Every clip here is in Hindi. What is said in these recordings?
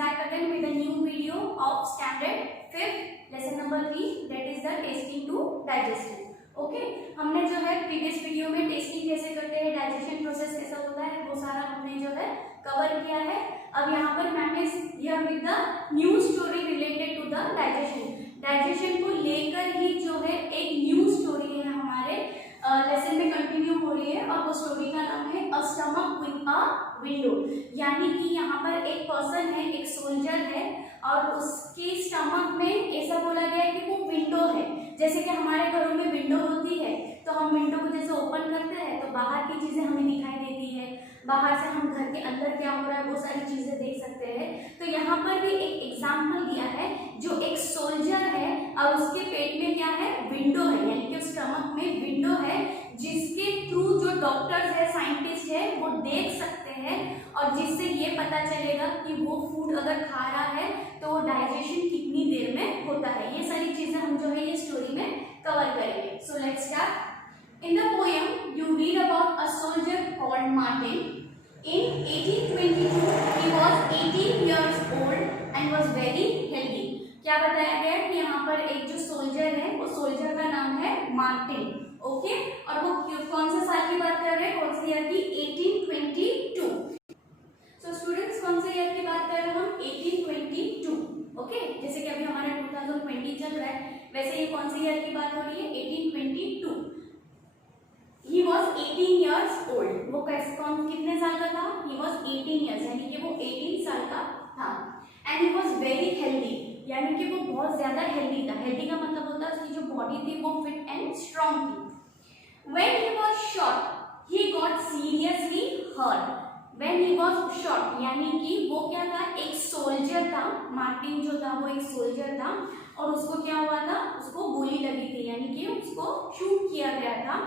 back again with a new video of standard 5th lesson number 3, that is the tasting to digestion. Okay हमने जो है प्रीवियस वीडियो में टेस्टिंग कैसे करते हैं, डाइजेशन प्रोसेस कैसा होता है, वो सारा हमने जो है कवर किया है. अब यहाँ पर ma'am is here with the new story related to the digestion. Digestion को लेकर ही जो है एक न्यू स्टोरी है हमारे लेसन में कंटिन्यू हो रही है, और वो स्टोरी का नाम है a stomach with a window. यानी कि यहाँ पर एक पर्सन है, एक सोल्जर है, और उसके स्टमक में ऐसा बोला गया है कि वो विंडो है. जैसे कि हमारे घरों में विंडो होती है, तो हम विंडो को जैसे ओपन करते हैं तो बाहर की चीजें हमें दिखाई देती है, बाहर से हम घर के अंदर क्या हो रहा है वो सारी चीजें देख सकते हैं. तो यहाँ पर भी एक एग्जाम्पल दिया है, जो एक सोल्जर है और उसके पेट में क्या है, विंडो है, यानी कि स्टमक में विंडो है, जिसके थ्रू जो डॉक्टर्स है, साइंटिस्ट है, वो देख सकते हैं, और जिससे ये पता चलेगा कि वो फूड अगर खा रहा है तो डाइजेशन कितनी देर में होता है. ये सारी चीजें हम जो है ये स्टोरी में कवर करेंगे. So let's start. In the poem, you read about a soldier called Martin. In 1822, he was 18 years old and was very healthy. क्या बताया गया है कि यहाँ पर एक जो सोल्जर है, वो सोल्जर का नाम है मार्टिन. ओके, और वो कौन से साल की बात कर रहे हैं, कौन से ईयर की, 1822. सो स्टूडेंट्स, कौन से ईयर की बात कर रहे हैं हम, 1822. ओके, जैसे कि अभी हमारा 2020 चल रहा है, वैसे ये कौन से ईयर की बात हो रही है, 1822. He was 18 years old. वो कैसे कितने साल का था, he was 18 years, यानी कि वो 18 साल का था. And he was very healthy, यानी कि वो बहुत ज्यादा हेल्दी था. हेल्दी का मतलब होता है उसकी जो बॉडी थी वो फिट एंड स्ट्रॉन्ग थी. When he was shot, he got seriously hurt. When he was shot, यानी कि वो क्या था, एक सोल्जर था. मार्टिन जो था वो एक सोल्जर था, और उसको क्या हुआ था, उसको गोली लगी थी, यानी कि उसको शूट किया गया था,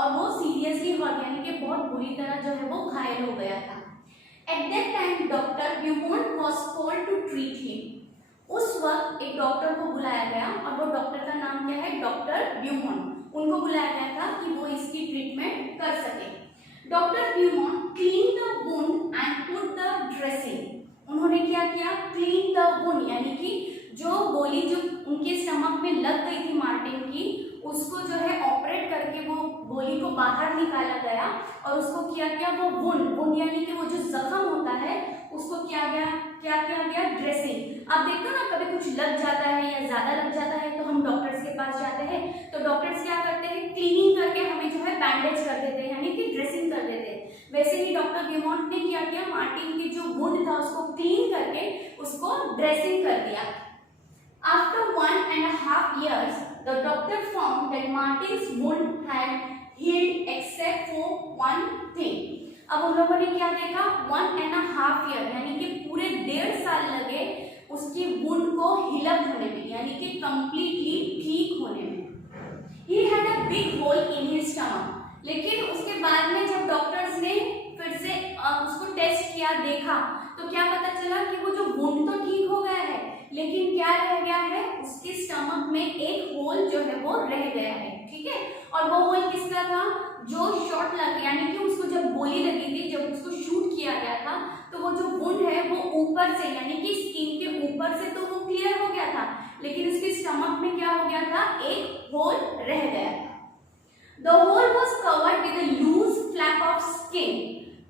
और वो सीरियसली हर्ट, यानी कि बहुत बुरी तरह जो है वो घायल हो गया था. At that time doctor Beaumont was called to treat him. उस वक्त एक डॉक्टर को बुलाया गया, और वो डॉक्टर का नाम क्या है, डॉक्टर ब्यूमॉन्ट. उनको बुलाया गया था कि वो इसकी ट्रीटमेंट कर सके. Doctor Beaumont clean the wound and put the dressing. उन्होंने क्या किया, क्लीन द वुंड, यानी कि जो गोली जो उनके स्टमक में लग गई थी मार्टिन की, उसको जो है ऑपरेट करके वो गोली को बाहर निकाला गया, और उसको किया गया वो वुंड यानी कि वो जो जख्म होता है उसको क्या किया गया ड्रेसिंग. अब देखो ना, कभी कुछ लग जाता है या ज्यादा लग जाता है तो हम डॉक्टर्स के पास जाते हैं, तो डॉक्टर्स क्या करते हैं, क्लीनिंग करके हमें जो है बैंडेज कर देते हैं, यानी कि ड्रेसिंग कर देते हैं. वैसे ही डॉक्टर ब्यूमॉन्ट ने क्या किया, मार्टिन की जो वुंड था उसको क्लीन करके उसको ड्रेसिंग कर दिया. After 1.5 years, the doctor found that Martin's wound had healed except for one thing. अब उन लोगों ने क्या देखा, 1.5 year, यानी कि पूरे 1.5 साल लगे उसकी वुंड को हील होने में, यानी कि कंप्लीटली ठीक होने में. He had a big hole in his stomach. लेकिन उसके बाद में जब डॉक्टर्स ने फिर से उसको टेस्ट किया, देखा, तो क्या पता चला कि वो जो वुंड तो ठीक हो गया है, लेकिन क्या रह गया है, उसके स्टमक में एक होल जो है वो रह गया है. ठीक है, और वो होल किसका था, जो शॉट लग गया, यानी कि उसको जब गोली लगी थी, जब उसको शूट किया गया था, तो वो जो वुंड है वो ऊपर से, यानी कि स्किन के ऊपर से तो वो क्लियर हो गया था, लेकिन उसके स्टमक में क्या हो गया था, एक होल रह गया था. The hole was covered with a loose flap of skin.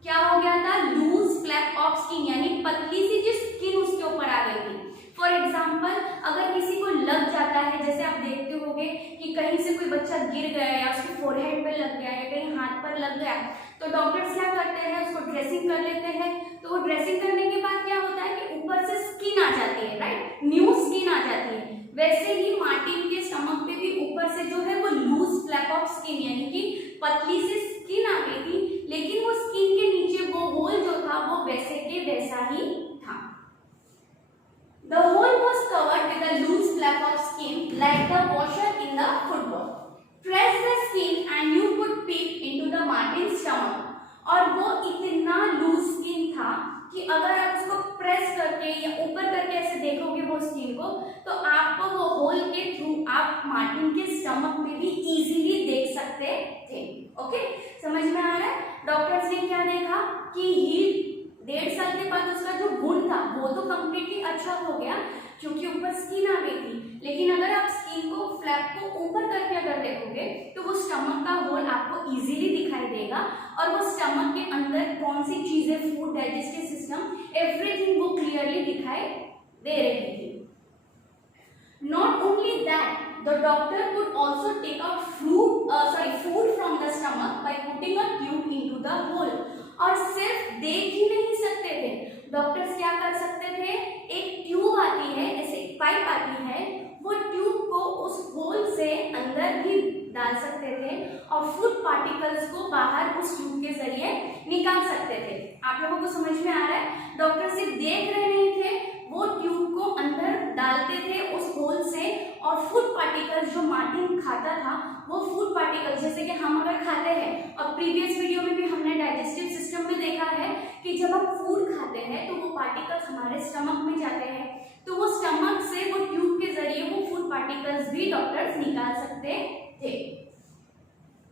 क्या हो गया था, लूज फ्लैप ऑफ स्किन, यानी पतली सी जो स्किन उसके ऊपर आ गई थी. फॉर एग्जाम्पल, अगर किसी को लग जाता है, जैसे आप देखते होंगे कि कहीं से कोई बच्चा गिर गया या उसके फोरहेड पे लग गया या कहीं हाथ पर लग गया, तो डॉक्टर्स क्या करते हैं, उसको ड्रेसिंग कर लेते हैं. तो वो ड्रेसिंग करने के बाद क्या होता है कि ऊपर से स्किन आ जाती है, राइट, न्यू स्किन आ जाती है. वैसे ही मार्टिन के स्टमक पे भी ऊपर से जो है वो लूज फ्लैप ऑफ स्किन, यानी कि पतली सी स्किन आ गई थी, लेकिन वो स्किन के नीचे वो होल जो था वो वैसे के वैसा ही था. The hole was covered with a loose flap of skin like the washer in the football. Press the skin and you could peep into the Martin's stomach. और वो इतना लूज स्किन था कि अगर आप उसको प्रेस करके या ऊपर करके ऐसे देखोगे वो स्किन को, तो आपको वो होल के थ्रू आप मार्टिन के स्टमक में भी इजीली देख सकते थे. ओके, समझ में आ रहा है. डॉक्टर्स ने क्या देखा कि 1.5 साल के बाद उसका जो वुंड था वो तो कंप्लीटली स्टमक का होल आपको इजीली दिखाई देगा और वो स्टमक के अंदर कौन सी चीजें, फूड, डाइजेस्टिव सिस्टम, एवरीथिंग वो क्लियरली दिखाई दे रही थी। Not only that, the doctor could also take out food from the stomach by putting a tube into the hole. और सिर्फ देख ही नहीं सकते थे, डॉक्टर्स क्या कर सकते थे, एक ट्यूब आती है, ऐसे एक पाइप आती है, वो ट्यूब को उस होल से अंदर भी डाल सकते थे और फूड पार्टिकल्स को बाहर उस ट्यूब के जरिए निकाल सकते थे। आप लोगों को समझ में आ रहा है? डॉक्टर सिर्फ देख रहे नहीं थे, वो ट्यूब को अंदर डालते थे उस होल से और फूड पार्टिकल्स जो मार्टिन खाता था, वो फूड पार्टिकल्स जैसे कि हम अगर खाते हैं, और प्रीवियस वीडियो में भी हमने डाइजेस्टिव सिस्टम में देखा है कि जब हम फूड खाते हैं तो वो पार्टिकल्स हमारे स्टमक में जाते हैं, तो वो स्टमक से वो ट्यूब के जरिए वो फूड पार्टिकल्स भी डॉक्टर्स निकाल सकते थे।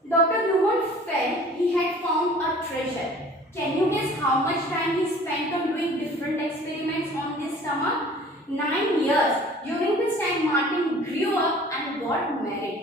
Doctor Beaumont felt he had found a treasure. Can you guess how much time he spent on doing different experiments on this stomach? 9 years. During this time, Martin grew up and got married.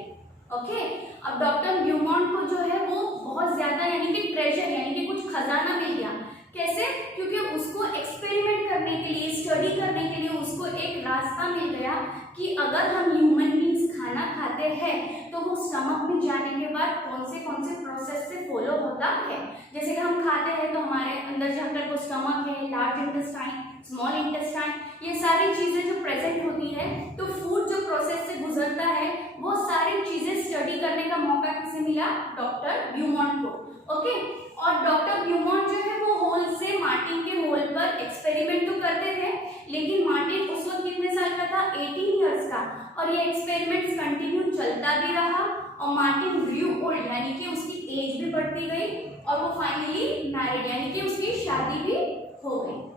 Okay? अब डॉक्टर ब्लूमोंट को जो है वो बहुत ज्यादा यानी कि ट्रेजर यानी कि कुछ खजाना मिल गया। कैसे? क्योंकि उसको एक्सपेरिमेंट करने के लिए, स्टडी करने के लिए उसको एक रास्ता मिल गया कि अगर हम ह्यूमन बींग्स खाना खाते हैं तो वो स्टमक में जाने के बाद कौन से प्रोसेस से फॉलो होता है। जैसे कि हम खाते हैं तो हमारे अंदर जाकर वो स्टमक है, लार्ज इंटेस्टाइन, स्मॉल इंटेस्टाइन, ये सारी चीजें जो प्रेजेंट होती है, तो फूड जो प्रोसेस से गुजरता है वो सारी चीजें स्टडी करने का मौका किसे मिला? डॉक्टर ब्लूमोंट को। ओके, और डॉक्टर ब्लूमोंट जो है वो होल से मार्टिन के होल पर एक्सपेरिमेंट तो करते थे, लेकिन मार्टिन उस वक्त कितने साल का था? 18 इयर्स का, और ये एक्सपेरिमेंट्स कंटिन्यू चलता भी रहा और मार्टिन ग्रू ओल्ड यानी कि उसकी एज भी बढ़ती गई और वो फाइनली मैरिड यानी कि उसकी शादी भी हो गई।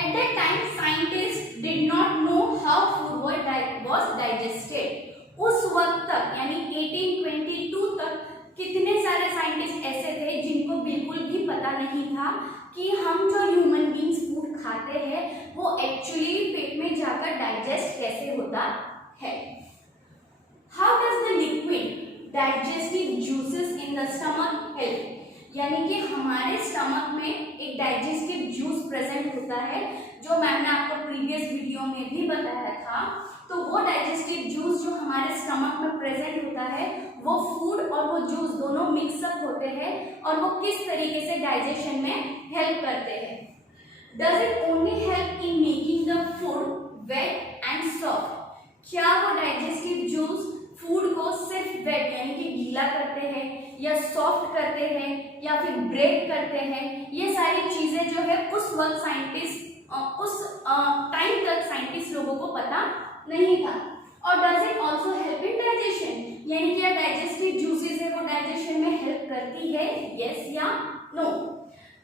At that time, scientists did not know how food was digested. उस वक्त तक यानी 1822 तक कितने सारे साइंटिस्ट ऐसे थे जिनको बिल्कुल भी पता नहीं था कि हम जो ह्यूमन बींग्स फूड खाते हैं वो एक्चुअली पेट में जाकर डाइजेस्ट कैसे होता है। How does the liquid digestive juices in the stomach help? यानी कि हमारे स्टमक में एक डाइजेस्टिव जूस प्रेजेंट होता है, जो मैंने आपको प्रीवियस वीडियो में भी बताया था। तो वो डाइजेस्टिव जूस जो हमारे स्टमक में प्रेजेंट होता है, वो फूड और वो जूस दोनों मिक्सअप होते हैं और वो किस तरीके से डाइजेशन में हेल्प करते हैं। Does it only help in making the food wet and soft? क्या वो डाइजेस्टिव जूस फूड को सिर्फ वेट यानी कि गीला करते हैं या सॉफ्ट करते हैं या फिर ब्रेक करते हैं? ये सारी चीजें जो है उस वक्त साइंटिस्ट उस टाइम तक साइंटिस्ट लोगों को पता नहीं था। और does it also help in digestion? यानी कि डाइजेस्टिव जूसेस है वो डाइजेशन में हेल्प करती है, यस या no?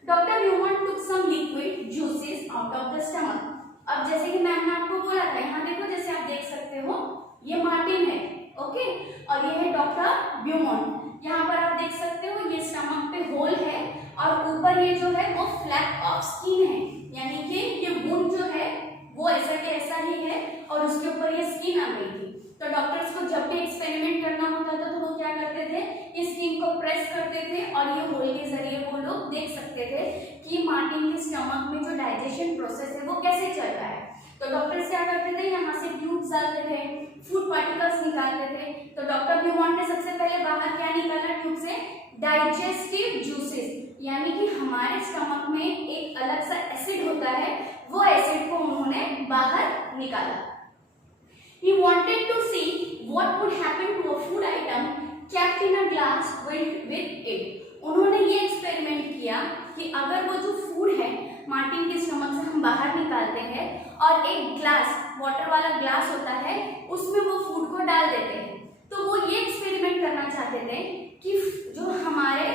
Doctor Beaumont took some liquid juices out of the stomach. अब जैसे कि मैंने आपको बोला था, यहाँ देखो जैसे आप देख सकते हो ये मार्टिन है, ओके, और ये है डॉक्टर ब्लूमोंट। यहाँ पर आप देख सकते हो ये स्टमक पे होल है और ऊपर ये जो है वो फ्लैप ऑफ स्किन है, यानी कि ये वुंड जो है वो ऐसा के ऐसा ही है और उसके ऊपर ये स्किन आ गई थी। तो डॉक्टर्स को जब भी एक्सपेरिमेंट करना होता था तो वो क्या करते थे, इस स्किन को प्रेस करते थे और ये होल के जरिए वो लोग देख सकते थे कि मार्टिन के स्टमक में जो डाइजेशन प्रोसेस है वो कैसे चल रहा है। तो डॉक्टर्स क्या करते थे, यहाँ से ट्यूब्स डालते थे, फूड पार्टिकल्स निकालते थे। तो डॉक्टर ब्लूमोंट ने सबसे पहले बाहर क्या निकाला ट्यूब से? डाइजेस्टिव जूसेस, यानी कि हमारे स्टमक में एक अलग सा एसिड होता है, वो एसिड को उन्होंने बाहर निकाला। He wanted to see what would happen to a food item kept in a glass filled with it. उन्होंने ये एक्सपेरिमेंट किया कि अगर वो जो फूड है मार्टिन के स्टमक से हम बाहर निकालते हैं और एक ग्लास, वाटर वाला ग्लास होता है, उसमें वो फूड को डाल देते हैं, तो वो ये एक्सपेरिमेंट करना चाहते थे कि जो हमारे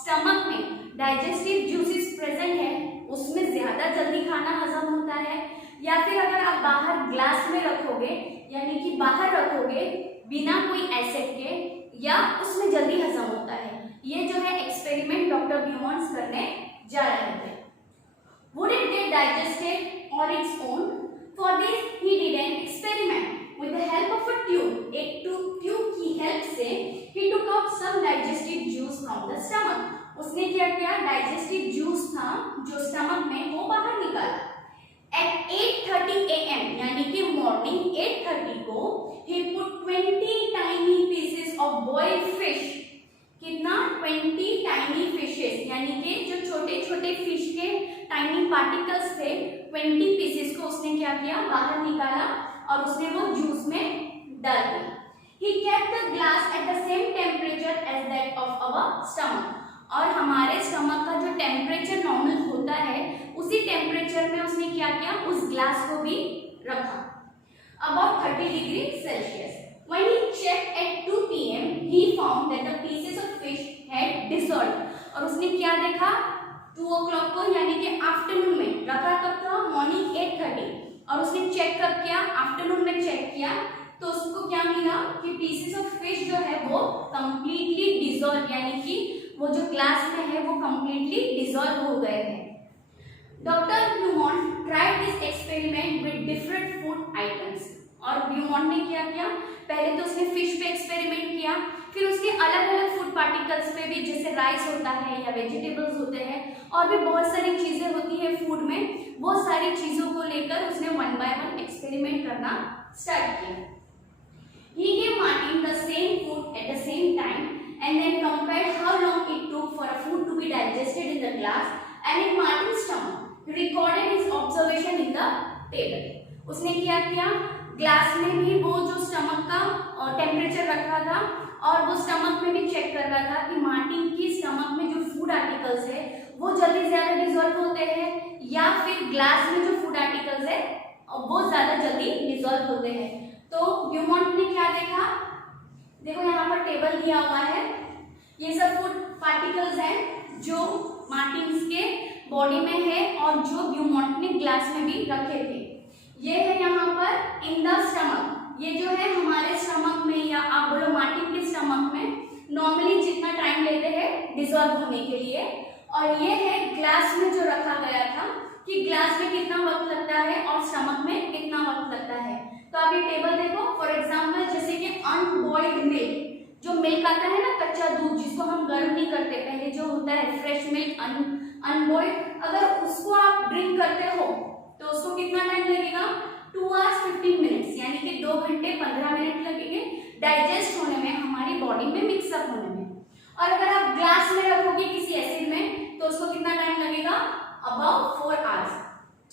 स्टमक में डाइजेस्टिव जूसेस प्रेजेंट है उसमें ज्यादा जल्दी खाना हजम होता है, या फिर अगर आप बाहर ग्लास में रखोगे यानी कि बाहर रखोगे बिना कोई एसिड के, या उसमें जल्दी हजम होता है। ये जो है एक्सपेरिमेंट डॉक्टर ब्लूमोंट करने जा रहे थे। Would it get digested on its own? For this he did an experiment. with the help of a tube, एक ट्यूब की हेल्प से he took out some digestive juice from the stomach. उसने क्या किया, डाइजेस्टिव जूस था जो स्टमक में वो बाहर निकाला. At 8:30 AM यानी कि मॉर्निंग 8:30 को he put 20 tiny pieces of boiled fish. कितना, 20 tiny fishes यानी कि जो छोटे छोटे फिश के टाइनी पार्टिकल्स थे 20 पीसेस को उसने क्या किया, बाहर निकाला और उसने वो जूस में डाल दिया. He kept the glass at the same temperature as that of our stomach. और हमारे स्टमक का जो टेम्परेचर नॉर्मल होता है उसी टेम्परेचर में उसने क्या किया, उस ग्लास को भी रखा, about 30 degree Celsius. When he checked at 2 PM, he found that the pieces of fish had dissolved. और उसने क्या देखा, 2 o'clock को यानी कि आफ्टरनून में रखा, कब था, मॉर्निंग 8:30. और उसने चेक कब किया, आफ्टरनून में चेक किया तो उसको क्या मिला कि पीसेस ऑफ फिश जो है वो कंप्लीटली डिसॉल्व यानी कि वो जो ग्लास में है वो कंप्लीटली डिसॉल्व हो गए हैं. Doctor Beaumont tried this experiment with different food items. और ब्यूमॉन्ट ने क्या किया, पहले तो उसने फिश पे एक्सपेरिमेंट किया, फिर उसने अलग अलग फूड पार्टिकल्स पे भी, जैसे राइस होता है या वेजिटेबल्स होते हैं और भी बहुत सारी चीजें होती है फूड में, वो सारी चीजों को लेकर उसने 1 by 1 एक्सपेरिमेंट करना स्टार्ट किया. He gave Martin the same food at the same time and then compared how long it took for a food to be digested in the glass and in Martin's stomach. He recorded his observation in the table. उसने क्या किया, ग्लास में भी वो जो स्टमक का टेम्परेचर रखा था और वो स्टमक में भी चेक कर रहा था कि मार्टिन की स्टमक में जो फूड आर्टिकल्स है वो जल्दी से ज्यादा डिसॉल्व होते हैं या फिर ग्लास में जो फूड आर्टिकल्स है वो ज्यादा जल्दी डिसॉल्व होते हैं. तो ब्यूमॉन्ट ने क्या देखा, देखो यहाँ पर टेबल दिया हुआ है, ये सब फूड पार्टिकल्स हैं जो मार्टिन्स के बॉडी में है और जो ब्यूमॉन्ट ने ग्लास में भी रखे थे. ये है यहाँ पर इन द स्टमक, ये जो है हमारे स्टमक में या आप बोलो मार्टिन के स्टमक में नॉर्मली जितना टाइम लेते हैं डिसॉल्व होने के लिए, और ये है ग्लास में जो रखा गया था कि ग्लास में कितना वक्त लगता है और स्टमक में कितना वक्त लगता है. तो आप ये टेबल देखो, फॉर एग्जांपल जैसे कि अनबॉइल्ड मिल्क, जो मिल्क आता है ना कच्चा दूध जिसको हम गर्म नहीं करते, पहले जो होता है फ्रेश मिल्क अनबॉइल्ड, अगर उसको आप ड्रिंक करते हो तो उसको कितना टाइम लगेगा, 2 hours 15 minutes यानी कि 2 घंटे 15 मिनट लगेंगे डाइजेस्ट होने में, हमारी बॉडी में मिक्सअप होने में. और अगर आप ग्लास में रखोगे किसी एसिड में तो उसको कितना टाइम लगेगा, अबाउट 4 hours.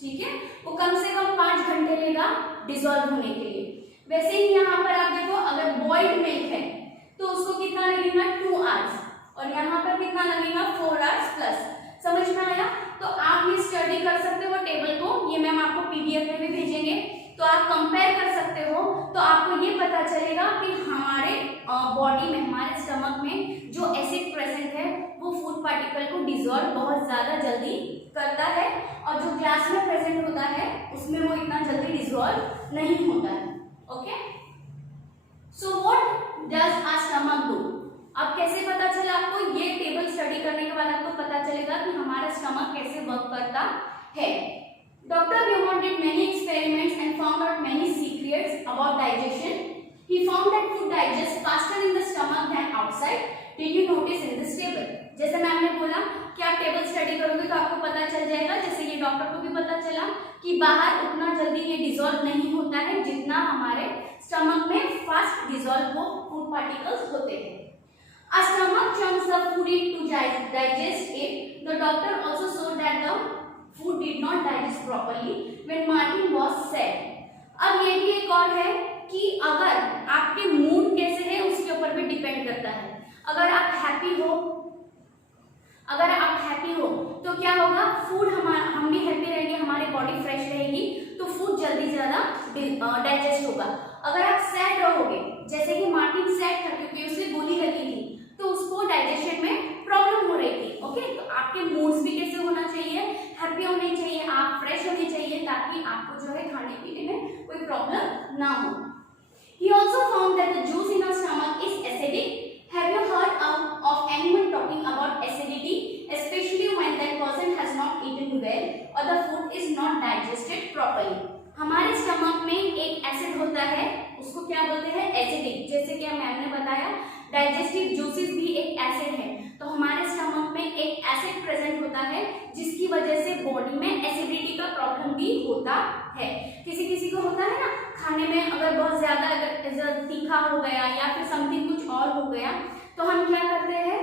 ठीक है, वो कम से कम 5 घंटे लेगा डिसॉल्व होने के लिए. वैसे ही यहाँ पर आप देखो, अगर बॉइल्ड मिल्क है तो उसको कितना लगेगा, 2 hours, और यहाँ पर कितना लगेगा, 4 hours प्लस. समझ में आया? तो आप ये स्टडी कर सकते हो टेबल को, ये मैम आपको पीडीएफ में भी भेजेंगे, तो आप कंपेयर कर सकते हो. तो आपको ये पता चलेगा कि हमारे बॉडी में, हमारे स्टमक में जो एसिड प्रेजेंट है वो फूड पार्टिकल को डिसॉल्व बहुत ज्यादा जल्दी करता है और जो ग्लास में प्रेजेंट होता है उसमें वो इतना जल्दी डिसॉल्व नहीं होता है. Okay, so what does our stomach do. अब कैसे पता चला आपको, ये टेबल स्टडी करने के बाद आपको पता चलेगा कि हमारा स्टमक कैसे वर्क करता है. Dr. Beaumont did many experiments and found out many secrets about digestion. He found that food digests faster in the stomach than outside. Did you notice in this table? जैसे मैम ने बोला कि आप टेबल स्टडी करोगे तो आपको पता चल जाएगा, जैसे ये डॉक्टर को भी पता चला कि बाहर उतना जल्दी ये डिसॉल्व नहीं होता है जितना हमारे स्टमक में फास्ट डिसॉल्व वो फूड पार्टिकल्स होते हैं. A stomach chunks the food to digest it. The doctor also saw that the food did not digest properly when Martin was sad. अब ये भी एक और है कि अगर आपके मूड कैसे है उसके ऊपर भी डिपेंड करता है. अगर आप हैप्पी हो तो क्या होगा, फूड हम भी हैप्पी रहेंगे, हमारी बॉडी फ्रेश रहेगी तो फूड जल्दी ज्यादा डाइजेस्ट होगा. अगर आप सैड रहोगे, जैसे कि मार्टिन सैड था क्योंकि उसे गोली लगी थी तो उसको डाइजेशन में प्रॉब्लम हो रही थी. ओके, तो आपके मूड्स भी कैसे होना चाहिए, हैप्पी होने चाहिए, आप फ्रेश होने चाहिए ताकि आपको जो है खाने पीने में कोई प्रॉब्लम ना हो. He also found that the juice in our stomach is acidic. Have you heard of anyone talking about acidity, especially when that person has not eaten well or the food is not digested properly? हमारे स्टमक में एक एसिड होता है, उसको क्या बोलते हैं, एसिडिक। जैसे कि मैम ने बताया डाइजेस्टिव जूसेस भी एक एसिड है, तो हमारे स्टमक में एक एसिड प्रेजेंट होता है जिसकी वजह से बॉडी में एसिडिटी का प्रॉब्लम भी होता है। किसी किसी को होता है ना, खाने में अगर बहुत ज्यादा अगर तीखा हो गया या फिर समथिंग कुछ और हो गया तो हम क्या करते हैं,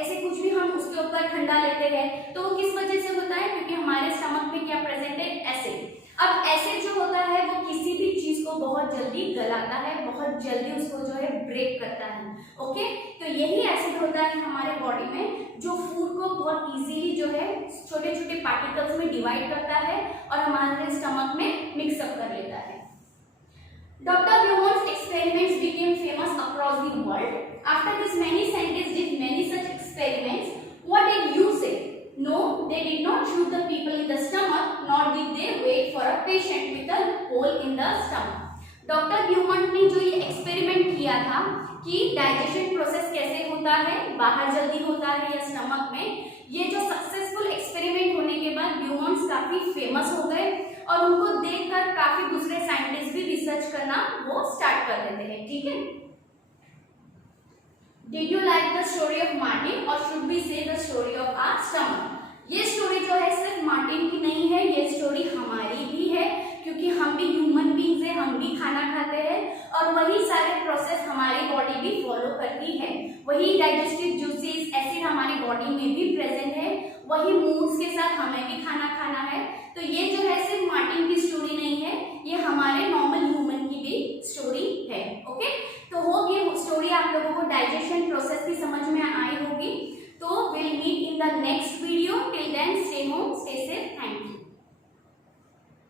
ऐसे कुछ भी हम उसके ऊपर ठंडा लेते हैं, तो वो किस वजह से होता है, क्योंकि हमारे स्टमक में क्या प्रेजेंट है, एसिड। अब एसिड जो होता है वो किसी भी चीज को बहुत जल्दी गलाता है, बहुत जल्दी उसको जो है ब्रेक करता है। ओके, तो यही एसिड होता है हमारे बॉडी में जो फूड को बहुत इजीली जो है छोटे छोटे पार्टिकल्स में डिवाइड करता है और हमारे स्टमक में मिक्सअप कर लेता है। Dr. Beaumont's experiments became famous across the world. After this, many scientists did many such experiments. What did you say? No, they did not shoot the people in the stomach, nor did they wait for a patient with a hole in the stomach. Dr. Beaumont ने जो ये एक्सपेरिमेंट किया था कि डाइजेशन प्रोसेस कैसे होता है, बाहर जल्दी होता है या स्टमक में, ये जो सक्सेसफुल एक्सपेरिमेंट होने के बाद ब्यूमॉन्ट्स काफी फेमस हो गए और उनको देखकर काफी दूसरे साइंटिस्ट भी रिसर्च करना वो स्टार्ट कर देते हैं। ठीक है, did you like the story of Martin और should we say the story of our stomach? ये स्टोरी जो है सिर्फ मार्टिन की नहीं है, ये स्टोरी हमारी भी है, क्योंकि हम भी ह्यूमन बींग्स हैं, हम भी खाना खाते हैं और वही सारे प्रोसेस हमारी बॉडी भी फॉलो करती है। वही डाइजेस्टिव जूसेस, एसिड हमारी बॉडी में भी प्रेजेंट है, वही मूड्स के साथ हमें भी खाना खाना है। तो ये जो है सिर्फ मार्टिन की स्टोरी नहीं है, ये हमारे नॉर्मल